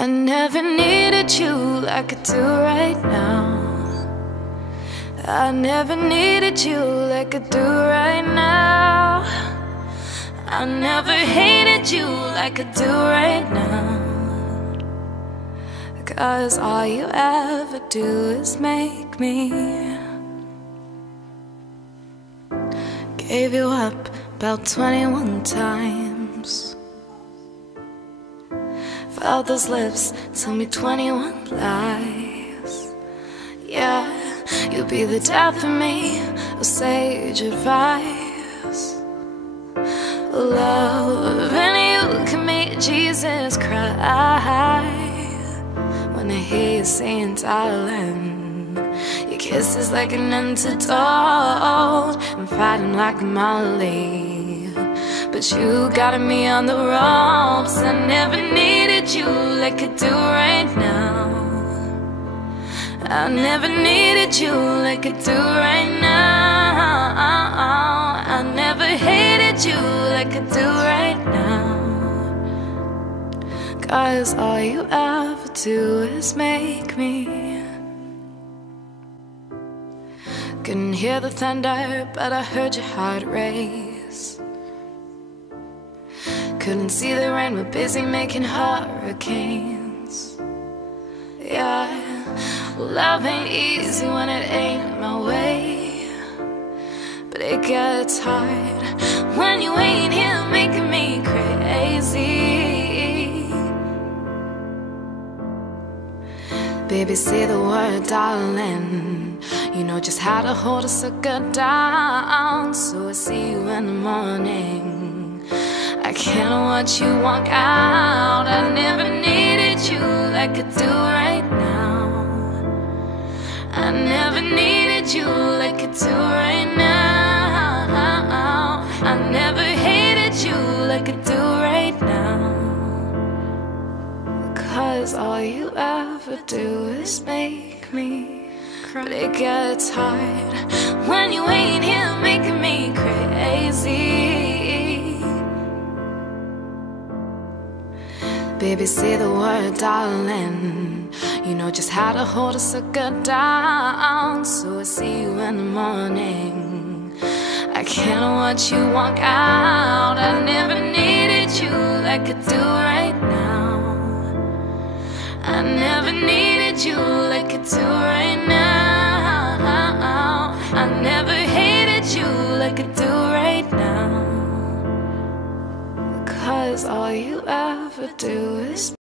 I never needed you like I do right now. I never needed you like I do right now. I never hated you like I do right now. 'Cause all you ever do is make me. Gave you up about 21 times. Felt those lips tell me 21 lies. Yeah, you'd be the death of me, or sage advice. Love, and you can make Jesus cry when I hear you saying, darling, your kiss is like an antidote. I'm fighting like a Molly, but you got me on the ropes. I never needed you like I do right now. I never needed you like I do right now. I never hated you like I do right now. 'Cause all you ever do is make me. Couldn't hear the thunder, but I heard your heart race. Couldn't see the rain, we're busy making hurricanes. Yeah, love ain't easy when it ain't my way, but it gets hard when you ain't here making me crazy. Baby, say the word, darling. You know just how to hold a sucker down. So I see you in the morning. I can't watch you walk out. I never needed you like I do right now. I never needed you like I do right now. I never hated you like I do right now. 'Cause all you ever do is make me cry. But it gets hard when you ain't here making me crazy. Baby, say the word, darling. You know just how to hold a sucker down. So I see you in the morning. I can't watch you walk out. I never needed you like I do right now. I never needed you like I do right now. I never hated you like I do right now. 'Cause all you ever do is